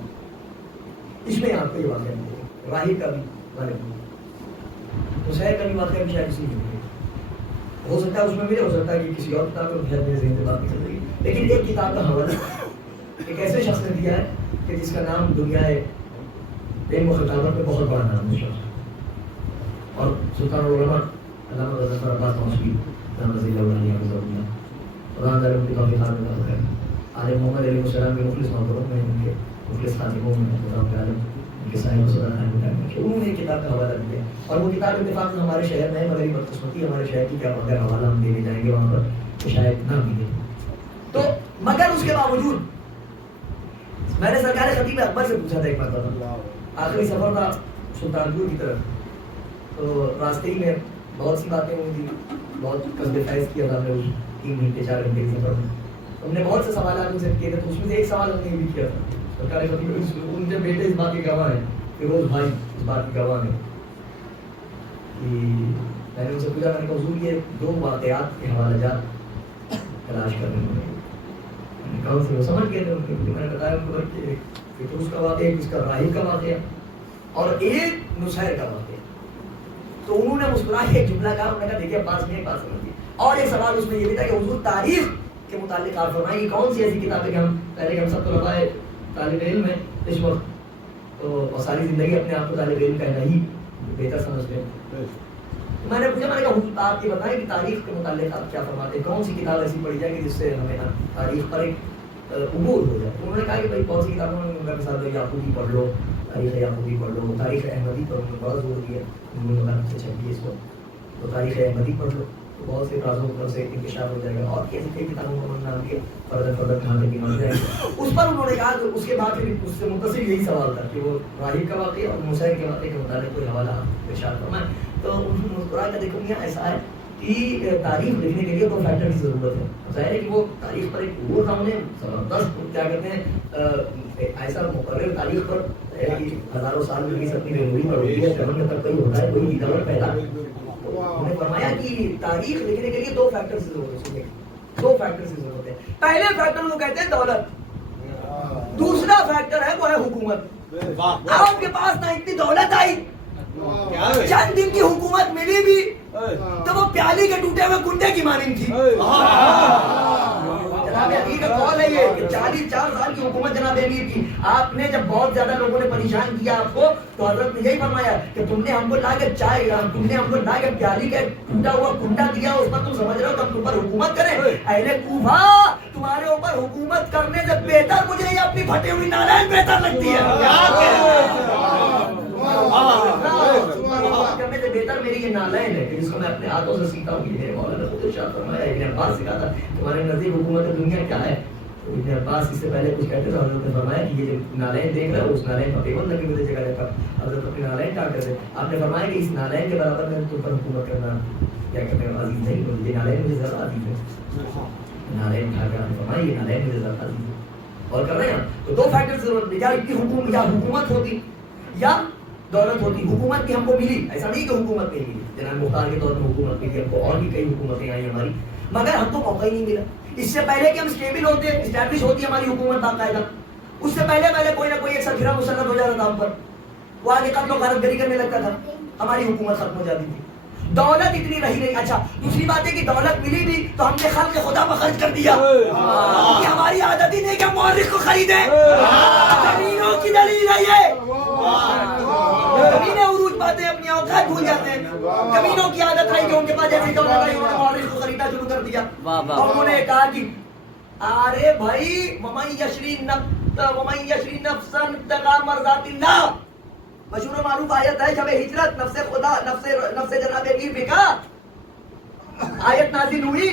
اس میں آپ کو یہ واقعہ ملے گا. راہب کا بھی غالب حسین کا بھی واقعہ بھی شاید اسی میں ملے گا. ہو سکتا ہے اس میں ملے، ہو سکتا ہے کہ کسی اور کتاب کو میرے ذہن سے بات نہیں چل رہی. لیکن ایک کتاب کا حوالہ ایک ایسے شخص نے دیا ہے کہ جس کا نام دنیا علم و خطابت میں بہت بڑا نام ہے. اور سلطان العلماء علامہ مظفر عباس نوشی رحمۃ اللہ علیہ عالم محمد علیہ السلام کے مخلص محترم میں، ان کے مخلص خاتموں میں عالم ان کے صاحب انہوں نے ایک کتاب کا حوالہ دیا. اور وہ کتاب اتفاق سے ہمارے شہر میں ہے، مگر یہ بدقسمتی ہمارے شہر کی، کیا اگر حوالہ ہم دینے جائیں گے وہاں پر تو شاید نہ ملے. تو مگر اس کے باوجود میں نے سرکار خطیب اکبر سے پوچھا تھا ایک مرتبہ، آخری سفر تھا سلطانپور کی طرف، تو راستے ہی میں بہت سی باتیں ہوئی تھی، بہت قصب فیض کیا تھا ہم نے اس 3 گھنٹے 4 گھنٹے کے سفر میں. ہم نے بہت سے سوالات ان سے کیے تھے، تو اس میں سے ایک سوال ہم نے یہ بھی کیا تھا. سرکار خطیب ان کے بیٹے اس بات کے گواہ ہیں، فیروز بھائی اس بات کے گواہ ہیں کہ میں نے ان سے پوچھا، میں نے کہا حضور یہ 2 واقعات کے حوالہ جات تلاش کرنے میں کون سے وہ سمجھ گئے تھے. میں نے بتایا ان کو کہ فیروز کا واقعہ، ایک اس کا راہب کا واقعہ اور ایک نصیر کا واقعہ. تو انہوں نے مسکرا کے ایک جملہ کہا، انہوں نے کہا دیکھیے عباس میں ایک بات سمجھ گئی. اور ایک سوال اس میں یہ بھی تھا کہ حضور تاریخ کے متعلق آپ فرمائیں کون سی ایسی کتابیں کہ ہم پہلے کہ ہم سب طلباء طالب علم ہیں اس وقت، تو ساری زندگی اپنے آپ کو طالب علم کہنا ہی بہتر سمجھتے ہیں. میں نے پوچھا، میں نے کہا حضور آپ یہ بتائیں کہ تاریخ کے متعلق آپ کیا فرماتے ہیں، کون سی کتاب ایسی پڑھی جائے کہ جس سے ہمیں تاریخ پر ایک عبور ہو جائے. انہوں نے کہا کہ بھائی کون سی کتابوں میں مثال یعقوبی پڑھ لو، تاریخ یعقوبی پڑھ لو، تاریخ احمدی پر انہوں نے بڑا زور دیا. انہوں نے چھپی اس کو تو تاریخ احمدی پڑھ لو تو بہت سے رازوں پر سے انکشاف ہو جائے گا. اور کیسی کئی کتابوں کا نام دیا فردر کہاں تک مل جائے گا. اس پر انہوں نے کہا کہ اس کے بعد پھر اس سے متصل یہی سوال تھا کہ وہ راہب کا واقعہ اور نصیر کے واقعے کے متعلق کوئی حوالہ ارشاد فرمائیں. تو انہوں نے مسکرا کر دیکھو میاں ایسا ہے کہ تاریخ لکھنے کے لیے 2 فیکٹر کی ضرورت ہے. ظاہر ہے کہ وہ تاریخ پر ایک عبور تھا، انہیں زبردست کیا کہتے ہیں ایسا مقرر تاریخ پر ہزاروں سال میں بھی اپنی میموری پر ہوتی ہے، قبل تک کوئی ہوتا ہے کوئی ادارت پیدا. انہوں نے فرمایا کہ تاریخ لکھنے کے لیے 2 فیکٹر کی ضرورت ہے. 2 فیکٹر کی ضرورت ہے. پہلے فیکٹر وہ کہتے ہیں دولت، دوسرا فیکٹر ہے وہ ہے حکومت. آپ کے پاس نہ اتنی دولت آئی، چند دن کی حکومت ملی بھی تو وہ پیالی کے ٹوٹے ہوئے کنڈے کی مانند تھی. جناب امیر کا قول ہے یہ کہ 44 سال کی حکومت جناب امیر کی. آپ نے جب بہت زیادہ لوگوں نے پریشان کیا آپ کو تو حضرت نے یہی فرمایا کہ تم نے ہم کو لا کے چائے، تم نے ہم کو لا کے پیالی کا ٹوٹا ہوا کنڈا دیا، اس پر تم سمجھ رہے ہو تم پر حکومت کریں. اہل کوفہ تمہارے اوپر حکومت کرنے سے بہتر مجھے یہ اپنی پھٹی ہوئی نالین بہتر لگتی ہے. کرنے سے بہتر میری یہ نالین ہے جس کو میں اپنے ہاتھوں سے سیکھتا ہوں. میرے مولا نے خود ارشاد فرمایا، ابن عباس سے کہا تھا تمہارے نزدیک حکومت دنیا کیا ہے؟ ابن عباس اس سے پہلے کچھ کہتے تھے، حضرت نے فرمایا کہ یہ جو نالین دیکھ رہے ہو اس نالین پر پیبند لگے ہوئے جگہ پر حضرت اپنی نالین کاٹ کرتے. آپ نے فرمایا کہ اس نالین کے برابر میں تم پر حکومت کرنا کیا کہتے ہیں عزیز نہیں، یہ نالین مجھے زیادہ عزیز ہے. نالین کھا کے آپ نے فرمایا یہ نالین مجھے زیادہ عزیز ہے. اور کر رہے ہیں تو 2 فیکٹر کی ضرورت ہے، یا حکومت ہوتی یا دولت ہوتی. حکومت بھی ہم کو ملی، ایسا نہیں کہ حکومت نہیں ملی. جناب مختار کے دور میں حکومت ملی ہم کو، اور بھی کئی حکومتیں آئی ہماری، مگر ہم کو موقع ہی نہیں ملا. اس سے پہلے کہ ہم اسٹیبل ہوتے، اسٹیبلش ہوتی ہماری حکومت باقاعدہ، اس سے پہلے کوئی نہ کوئی ایک سرخیرہ مسلط ہو جاتا تھا ہم پر، وہ آگے قتل و غارت گری کرنے لگتا تھا، ہماری حکومت ختم ہو جاتی تھی. دولت اتنی رہی نہیں. اچھا دوسری بات ہے کہ دولت ملی بھی تو ہم نے خلق خدا پر خرچ کر دیا. یہ ہماری عادت ہی نہیں کہ مورخ کو خریدیں. زمینوں کی دلیل ہے یہ. زمینیں عروج پاتے ہیں، اپنی اوقات بھول جاتے ہیں. زمینوں کی عادت رہی کہ ان کے پاس جیسے دولت آئی انہوں نے مورخ کو خریدنا شروع کر دیا. اور انہوں نے کہا کہ ارے بھائی ومن یشری نفسا ابتغاء مرضات اللہ، مشہور و معروف آیت ہے جب ہجرت نفس خدا نفس جناب امیر بکا آیت نازل ہوئی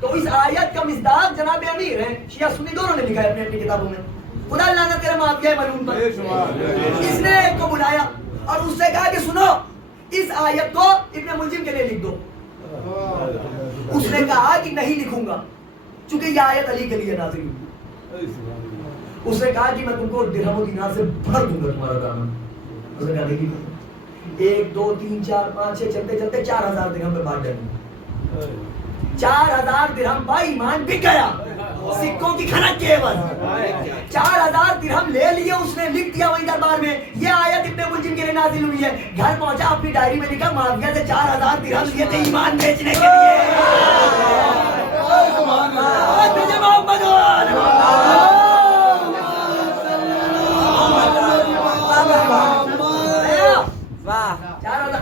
تو اس آیت کا مصداق جناب امیر ہے. شیعہ سنی دونوں نے لکھا ہے اپنی اپنی کتابوں میں. خدا لعنت کرے معافیہ ملعون پر. اس نے ایک کو بلایا اور اس سے کہا کہ سنو اس آیت کو ابن ملجم کے لیے لکھ دو. اس نے کہا کہ نہیں لکھوں گا چونکہ یہ آیت علی کے لیے نازل ہوئی. اس نے کہا کہ میں تم کو درہم و دینار سے بھر دوں گا تمہارا دامن. اس نے کہا دیکھیے 1 2 3 4 5 6 چلتے چلتے 4000 درہم پہ بانٹ ڈالیں. 4000 درہم با ایمان بک گیا سکوں کی کھنک کے عوض. 4000 درہم لے لیے اس نے لکھ دیا وہی دربار میں یہ آیت ابن ملجم کے لیے نازل ہوئی ہے. گھر پہنچا اپنی ڈائری میں لکھا معاویہ سے 4000 درہم لیے تھے ایمان بیچنے کے لیے.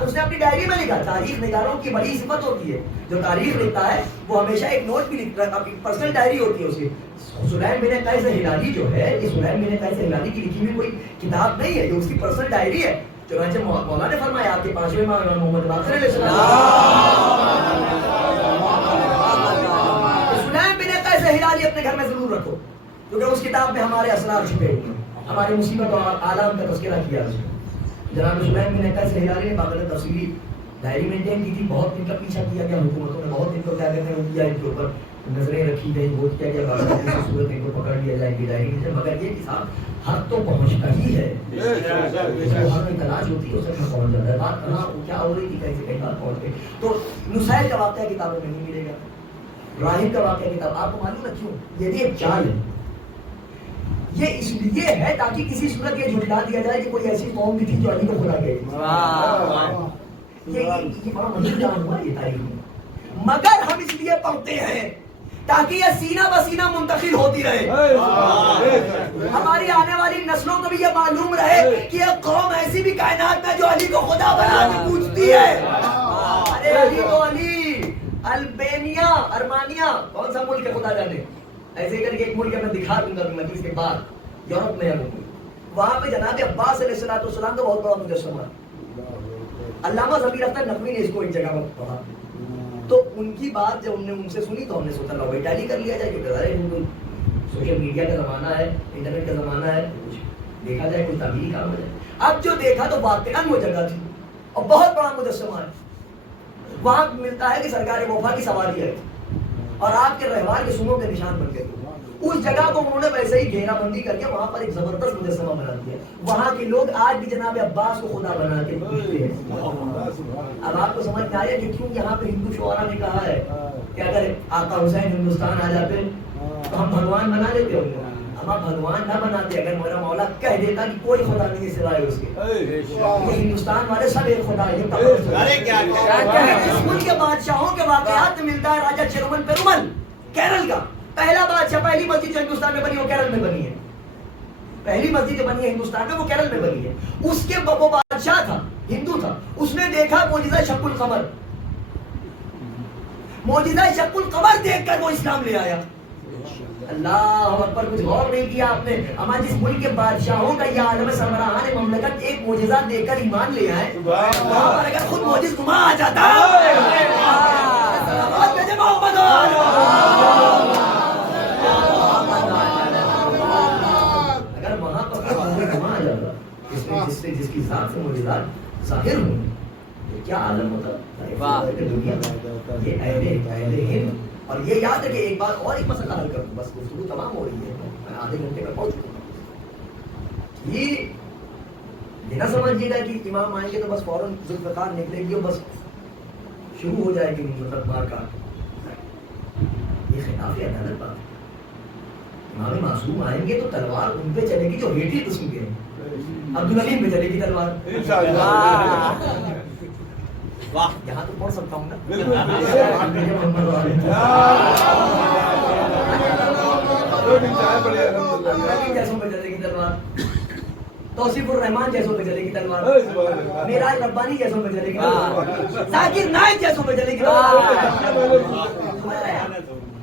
اس نے اپنی ڈائری میں لکھا. تاریخ نگاروں کی بڑی صفت ہوتی ہے جو تاریخ لکھتا ہے وہ ہمیشہ ایک نوٹ بھی لکھتا ہے. اپنی پرسنل ڈائری ہوتی ہے اس کی. سلیم بن قیس ہلالی جو ہے یہ سلیم بن قیس ہلالی کی لکھی ہوئی کوئی کتاب نہیں ہے. یہ اس کی پرسنل ڈائری ہے. چنانچہ مولا نے فرمایا آپ کے 5ویں امام محمد باقر علیہ السلام سلیم بن قیس ہلالی اپنے گھر میں ضرور رکھو کیونکہ اس کتاب میں ہمارے اسرار چھپے ہوئے ہیں. ہماری مصیبت اور آلام کا تذکرہ کیا اس نے. جناب سلیم بن قیس ہلالی نے باقاعدہ تفصیلی ڈائری مینٹین کی تھی. بہت ان کا پیچھا کیا گیا حکومتوں نے. بہت ان کو کیا کہتے ہیں کیا ان کے اوپر نظریں رکھی گئی. بہت کیا گیا باقاعدہ صورت ان کو پکڑ لیا جائے گی ڈائری میں. مگر یہ کتاب حق تو پہنچتا ہی ہے. حق کی تلاش ہوتی ہے اس تک پہنچ جاتا ہے. بات کہاں کیا ہو رہی تھی کیسے کئی بات پہنچ گئی. تو نسائل کا واقعہ کتابوں میں نہیں ملے گا. راہب کا واقعہ کتاب آپ کو معلوم ہے کیوں یہ بھی ایک چال ہے. یہ اس لیے ہے تاکہ کسی صورت یہ جھٹلا دیا جائے کہ کوئی ایسی قوم بھی تھی جو علی کو خدا گئی. یہ بڑا مزید کام ہوا یہ تاریخ میں. مگر ہم اس لیے پڑھتے ہیں تاکہ یہ سینہ بسینہ منتقل ہوتی رہے. ہماری آنے والی نسلوں کو بھی یہ معلوم رہے کہ یہ قوم ایسی بھی کائنات میں جو علی کو خدا بنا کے پوجتی ہے. ارے علی تو علی. البینیا ارمانیہ کون سا ملک ہے خدا جانے. ایسے کر کے ایک ملک میں دکھا دوں گا مجلس کے بعد یورپ میں ہے وہاں پہ جناب عباس علیہ السلام کا بہت بڑا مجسمہ ہے. علامہ ضمیر اختر نقوی نے اس کو ایک جگہ پر پڑھا تو ان کی بات جب ہم نے ان سے سنی تو ہم نے سوچا لو ٹیلی کر لیا جائے کیونکہ سوشل میڈیا کا زمانہ ہے انٹرنیٹ کا زمانہ ہے کچھ دیکھا جائے کوئی تعمیری کام ہو جائے. اب جو دیکھا تو واقعاً وہ جگہ تھی اور بہت بڑا مجسمہ ہے. وہاں ملتا ہے کہ سرکار وفا کی سواری ہے اور آپ کے رہوار کے سنوں کے نشان بن گئے. اس جگہ کو انہوں نے ویسے ہی گھیرا بندی کر کے وہاں پر ایک زبردست مجسمہ بنا دیا. وہاں کے لوگ آج بھی جناب عباس کو خدا بنا کے پوجتے ہیں. اب آپ کو سمجھ میں آیا کہ کیوں یہاں پہ ہندو شعراء نے کہا ہے کہ اگر آقا حسین ہندوستان آ جاتے تو ہم بھگوان بنا لیتے ہوں گے. ہم آپ بھگوان نہ بناتے اگر میرا مولا کہہ دیتا کہ کوئی خدا نہیں ہے سوائے اس کے. یہ ہندوستان والے سب ایک خدا ہے. اس ملک کے بادشاہوں کے واقعات میں ملتا ہے راجا چیرومن پیرومل کیرل کا پہلا بادشاہ. پہلی مسجد جو ہندوستان میں بنی وہ کیرل میں بنی ہے. پہلی مسجد جو بنی ہے ہندوستان میں وہ کیرل میں بنی ہے. اس کے وہ بادشاہ تھا ہندو تھا. اس نے دیکھا معجزہ شق القمر. معجزہ شق القمر دیکھ کر وہ اسلام لے آیا. اللہ اکبر. کچھ غور نہیں کیا آپ نے. ہمارے جس ملک کے بادشاہوں کا یہ عالم سربراہان مملکت ایک معجزہ دے کر ایمان لے آئے وہاں پر اگر خود معجز گما آ جاتا اگر وہاں پر گما آ جاتا جس کی ذات سے معجزات ظاہر ہوں کیا عالم ہوتا دنیا. یہ اہل ہند. اور یہ یاد رکھے ایک بات اور ایک مسئلہ حل کر دوں بس گفتگو تمام ہو رہی ہے. میں آدھے گھنٹے میں پہنچ چکا ہوں. یہ نہ سمجھیے گا کہ امام آئیں گے تو بس فوراً ذوالفقار نکلے گی اور بس شروع ہو جائے گی مطلب مار کا. یہ خلاف عدالت بات. امام معصوم آئیں گے تو تلوار ان پہ چلے گی جو ہیٹھی قسم کے ہیں. عبدالعلیم پہ چلے گی تلوار. یہاں تو پڑھ سکتا ہوں نا. جیسوں پہ چلے گی تلوار. توصیف الرحمان جیسوں پہ چلے گی تلوار. معراج ربانی جیسوں پہ چلے گی تلوار. ذاکر نائک جیسوں پہ چلے گی تلوار.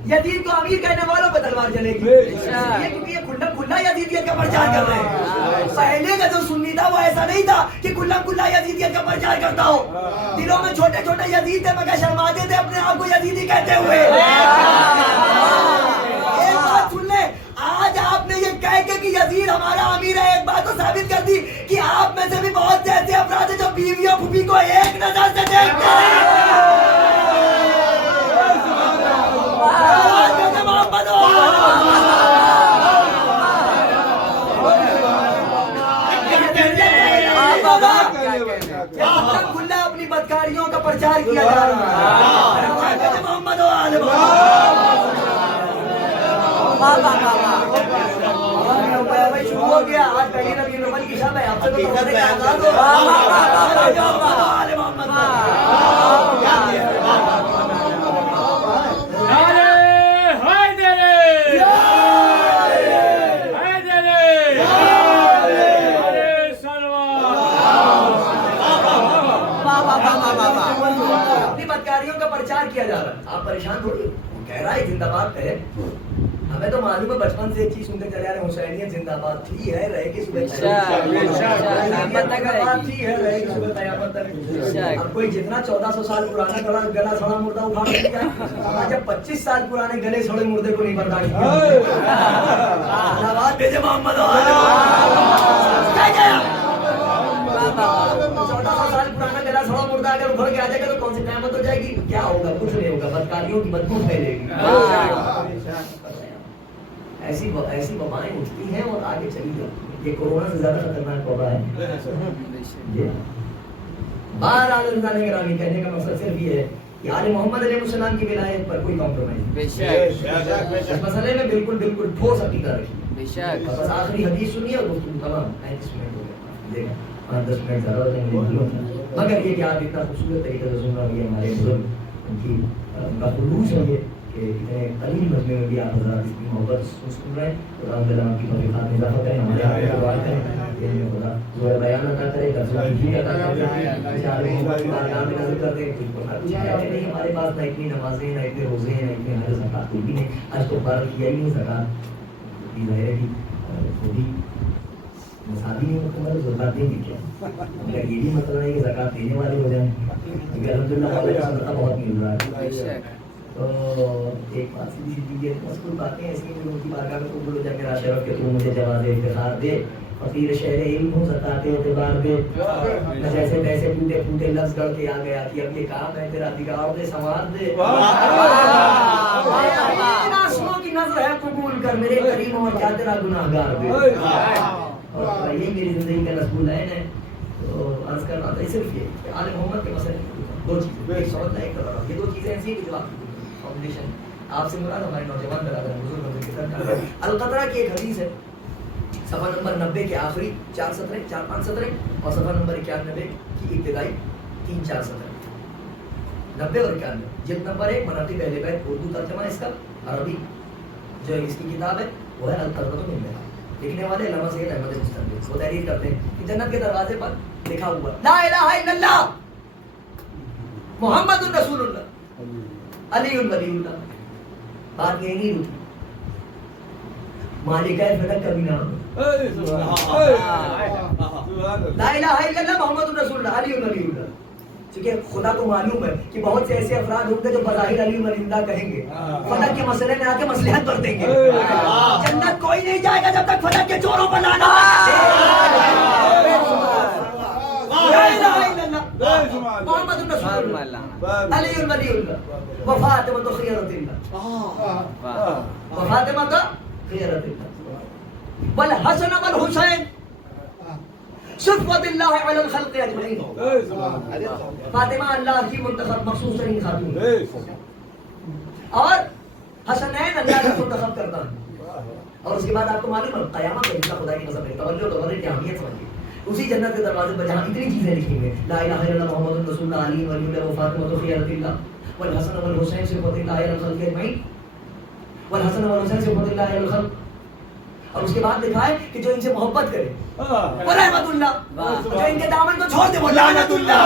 یزید کو امیر کہنے والوں پہ تلوار چلے گی. کیونکہ یہ کھلا کھلا یزیدیت کا پرچار کر رہے ہیں. پہلے کا جو سنی تھا وہ ایسا نہیں تھا کہ کھلا کھلا یزیدیت کا پرچار کرتا ہو. دلوں میں چھوٹے چھوٹے یزید تھے مگر شرماتے تھے اپنے آپ کو یزیدی کہتے ہوئے. ایک بات سن لیں. آج آپ نے یہ کہہ کے کہ یزید ہمارا امیر ہے، ایک بات تو ثابت کر دی کہ آپ میں سے بھی بہت سے ایسے افراد ہیں جو بیوی اور پھوپھی کو ایک نظر سے دیکھتے ہیں۔ کھلا اپنی بدکاریوں کا پرچار کیا جا رہا ہے۔ محمد و آل شروع ہو گیا، آج پہلی ربیع الاول کی شب ہے، آپ سے تو روزے کا آغاز اپنی بدکاریوں کا پرچار کیا جا رہا ہے۔ آپ پریشان تھوڑی، وہ کہہ رہا ہے زندہ باد ہے، ہمیں تو معلوم ہے بچپن سے ایک چیز سنتے چلے آ رہے ہیں، حسینیت زندہ باد تھی ہے، رہے گی صبح قیامت تک۔ اب کوئی جتنا 1400 سال پرانا گلا سڑا مردہ اٹھا کے جائے، جب 25 سال پرانے گلے سڑے مردے کو نہیں برداشت کیا۔ محمد 1400 سال پرانا گلا سڑا مردہ اگر ابھر کے آ جائے گا تو کون سی قیامت ہو جائے گی؟ کیا ہوگا؟ کچھ نہیں ہوگا، بدکاریوں کی بدبو پھیلے گی۔ ایسی وبائیں اٹھتی ہیں اور آگے چلی جاتی ہیں۔ یہ کورونا سے زیادہ خطرناک وبا ہے۔ بہرحال اللہ نے گرامی کہنے کا مقصد صرف یہ ہے کہ آل محمد علیہ السلام کی ولایت پر کوئی کمپرومائز نہیں، اس مسئلے میں بالکل ٹھوس عقیدہ رکھیے۔ بس آخری حدیث سنیے اور گفتگو تمام 35 منٹ ہو گیا، 5-10 منٹ زیادہ مگر یہ کہ آپ اتنا خوبصورت طریقے سے سن رہے ہیں، ہمارے بزرگ ان کی کا خلوص ہے یہ کہ اتنے قلیل مجمع میں بھی آپ حضرات اس کی محبت سن رہے ہیں۔ تو الحمد للہ ان کی توفیقات میں اضافہ کریں، ہمارے آپ کو دعا کریں کہ خدا زور بیان عطا کرے، درجہ بھی عطا کرے، چارے محبت کی بارگاہ میں نظر کر دے۔ کچھ کہتے نہیں ہمارے پاس نہ اتنی نمازیں، نہ اتنے روزے ہیں، نہ اتنے ہر زکات کوئی بھی نہیں، آج تو بار کیا ہی نہیں زکات، ظاہر ہے کہ وہ بھی مساوی نہیں مکمل، زکات دیں گے کیا؟ مگر یہ بھی مطلب ہے کہ زکات دینے والے ہو جائیں، کیونکہ الحمد للہ صدقہ بہت مل رہا ہے۔ تو ایک بات سیدھی سی چیز ہے، مذکور باتیں ایسی ہیں جو ان کی بارگاہ میں قبول ہو جائیں۔ میرا شرف کہ تو مجھے جواز افتخار دے، فقیر شہر علم ہوں، زکات اعتبار دے، جیسے تیسے ٹوٹے پھوٹے لفظ گڑھ کے آ گیا کہ اب یہ کام ہے تیرا، بگاڑ دے سنوار دے۔ آنسوؤں کی نظر ہے قبول کر میرے کریم، اور کیا تیرا گناہگار دے۔ اور یہی میری زندگی کا نصب العین ہے۔ تو عرض کرنا تھا صرف یہ کہ آل محمد کے مسئلے دو چیزیں، ایک سوال ایک کر رہا ہوں، یہ دو چیزیں ایسی ہیں کہ جو آپ فاؤنڈیشن آپ سے مراد ہمارے نوجوان برادر بزرگ القطرہ کی ایک حدیث ہے، صفحہ نمبر 90 کے آخری 4 سطریں 4-5 سطریں، اور صفحہ نمبر 91 کی ابتدائی 3-4 سطریں، 90 اور 91، جلد نمبر 1 مناقب اہل بیت، اردو ترجمہ اس کا، عربی جو اس کی کتاب ہے وہ ہے القطرۃ من بحار، لکھنے والے علامہ سید احمد مستنبط۔ وہ تحریر کرتے ہیں کہ جنت کے دروازے پر لکھا ہوا لا الہ الا اللہ محمد الرسول اللہ علی ولی اللہ۔ بات یہ نہیں رکی، مالک فلک کبھی نہ لا الہ الا اللہ محمد الرسول اللہ علی ولی اللہ، کیونکہ خدا کو معلوم ہے کہ بہت سے ایسے افراد ہوں گے جو بظاہر علی ولی اللہ کہیں گے، فلک کے مسئلے میں آ کے مصلحت برتیں گے۔ جنت کوئی نہیں جائے گا جب تک فلک کے چوروں پر لانا محمد الرسول اللہ علی ولی اللہ وفاطمہ خیرۃ اللہ وفاطمہ خیرۃ اللہ والحسن والحسین صفوت اللہ علی الخلق اجمعین۔ فاطمہ اللہ کی منتخب مخصوص ترین خاتون اور حسنین اللہ کا منتخب کرتا ہے۔ اور اس کے بعد آپ کو معلوم ہے قیامت کا خدا کی قسم ہے، توجہ و تبرک کی اہمیت سمجھیے۔ اسی جنت کے دروازے پر جہاں اتنی چیزیں لکھی ہوئی ہیں، لا الہ الا اللہ محمد رسول اللہ علی ولی اللہ وفاطمہ خیرۃ اللہ والحسن والحسین صفوت اللہ علی الخلق اجمعین، والحسن والحسین صفوت اللہ علی الخلق۔ اور اس کے بعد لکھا ہے کہ جو ان سے محبت کرے وہ رحمت اللہ، جو ان کے دامن کو چھوڑ دے وہ لعنت اللہ۔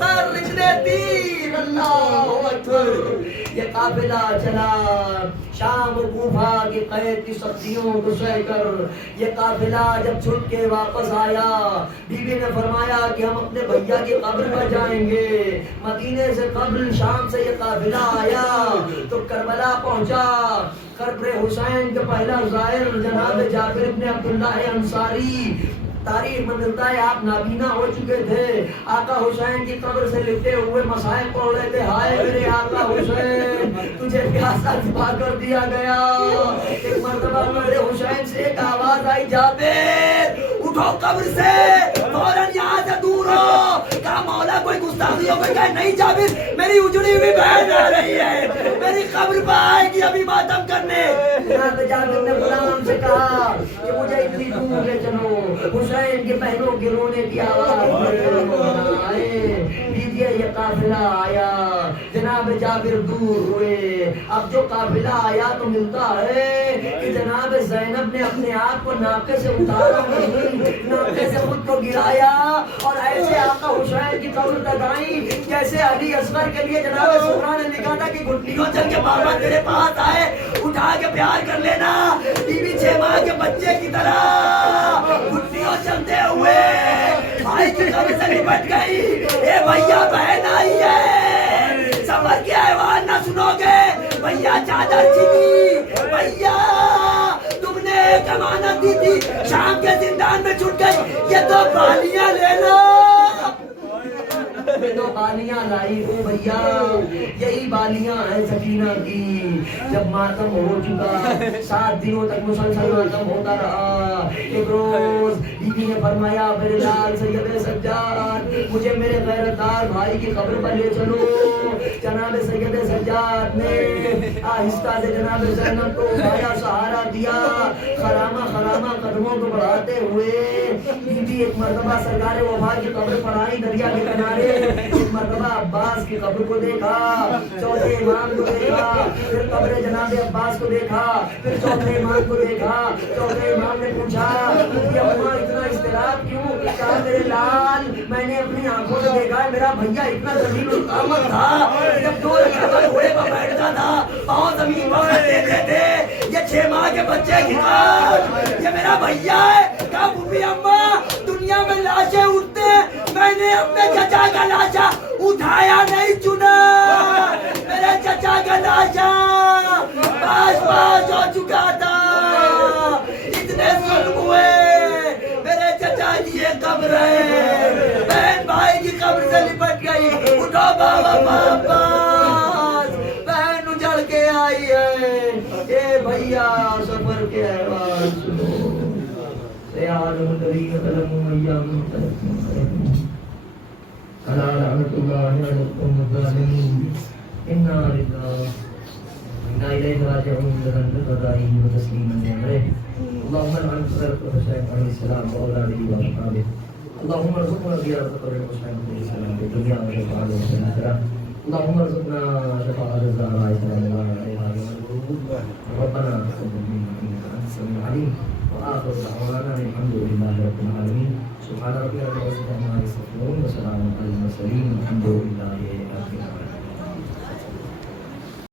پتھر اتنے تیر، اللہ اکبر۔ یہ قافلہ چلا شام و کوفہ کی قید کی سختیوں کو سہ کر، یہ قافلہ جب چھٹ کے واپس آیا، بیوی نے فرمایا کہ ہم اپنے بھیا کی قبر پر جائیں گے۔ مدینے سے قبل شام سے یہ قافلہ آیا تو کربلا پہنچا۔ قبر حسین کے پہلا زائر جناب جابر بن عبداللہ انصاری، تاریخ میں ملتا ہے آپ نابینا ہو چکے تھے، آقا حسین کی قبر سے لپٹے ہوئے مصائب پڑھ رہے تھے، ہائے میرے آقا حسین تجھے پیاسا دبا کر دیا گیا۔ ایک مرتبہ میرے حسین سے ایک آواز آئی، جابر اٹھو قبر سے، فوراً یہاں سے دور ہو۔ کہا مولا کوئی گستاخی ہو گئی؟ کہا نہیں جابر، میری اجڑی ہوئی بہن آ رہی ہے، میری قبر پر آئے گی ابھی ماتم کرنے۔ جناب جابر نے غلام سے کہا کہ مجھے اتنی دور لے چلو، حسین کے بہنوں کے رونے کی آواز آئے، لیجیے یہ قافلہ آیا۔ جناب جابر دور ہوئے، اب جو قافلہ آیا تو ملتا ہے کہ جناب زینب نے اپنے آپ کو ناقے سے اتارا نہیں، ناقے سے خود کو گرایا اور ایسے آقا حسین کی قبر تک آئی جیسے علی اصغر کے لیے جناب سغرا نے لکھا تھا کہ گھٹنیوں چل کے بابا تیرے پاس آئے، اٹھا کے پیار کر لینا، بیوی 6 ماہ کے بچے کی طرح گھٹنیوں چلتے ہوئے بھائی کی قبر سے لپٹ گئی۔ اے بھیا بہن آئی ہے، صبر کے ایوان نہ سنو گے، بھیا چادر چھینی، بھیا تم نے ایک امانت دی تھی، شام کے زندان میں چھوٹ گئی، یہ 2 بالیاں لے لو۔ یہ 2 بالیاں لائی ہوں بھیا، یہی بالیاں ہیں سکینہ کی۔ جب ماتم ہو چکا، 7 دنوں تک مسلسل ماتم ہوتا رہا، ایک روز بیوی نے فرمایا میرے لال سید سجاد مجھے میرے غیرتدار بھائی کی قبر پر لے چلو۔ جناب سید سجاد نے آہستہ سے جناب زینب کو اٹھایا، سہارا دیا، خرامہ خرامہ قدموں کو بڑھاتے ہوئے بیوی ایک مرتبہ سرکار وفا کی قبر پر آئی دریا کے کنارے، ایک مرتبہ عباس کی قبر کو دیکھا، چوتھے امام کو دیکھا، پھر قبر جناب عباس کو دیکھا، پھر چوتھے امام کو دیکھا۔ چوتھے امام نے پوچھا کہ اماں اتنا اضطراب کیوں؟ کہا میرے لال میں نے اپنی آنکھوں سے دیکھا ہے میرا بھیا اتنا ذلیل القامت تھا، جب 2 رکعت گھوڑے پر بیٹھتا تھا پاؤں زمین پر رکھ دیتے تھے، یہ 6 ماہ کے بچے کی خاک یہ میرا بھیا ہے۔ کہا پھوپھی اماں دنیا میں لاشیں اٹھتے ہیں، میں نے اپنے چچا کا لاشا اٹھایا نہیں چنا، میرے چچا کا لاشا پاس پاس ہو چکا تھا، اتنے ظلم ہوئے، میرے چچا کی یہ قبر ہے، بہن بھائی کی قبر سے لپٹ گئی، اٹھو بابا پاس، بہن اجڑ کے آئی ہے، اے بھیا سفر کے احوال سنو، سیاحوں درین قلم ایام الا رحمت اللہ علی القوم الظالمین، انا للہ انا الیہ راجعون، لمن بقضائه وتسلیما علیہ، اللهم انعم صدرك حسین علیہ السلام واولاده واصحابه، اللهم ارزقنا زیارت قبر حسین علیہ السلام في الدنيا وشفاعته في الآخرة، اللهم ارزقنا شفاعة الزهراء سلام الله عليها يوم الخروج، ربنا تقبل منا انك انت السميع العليم، وآخر دعوانا الحمد لله رب العالمين، سبحان ربك رب العزة عما يصفون وسلام على المرسلين والحمد لله رب العالمين.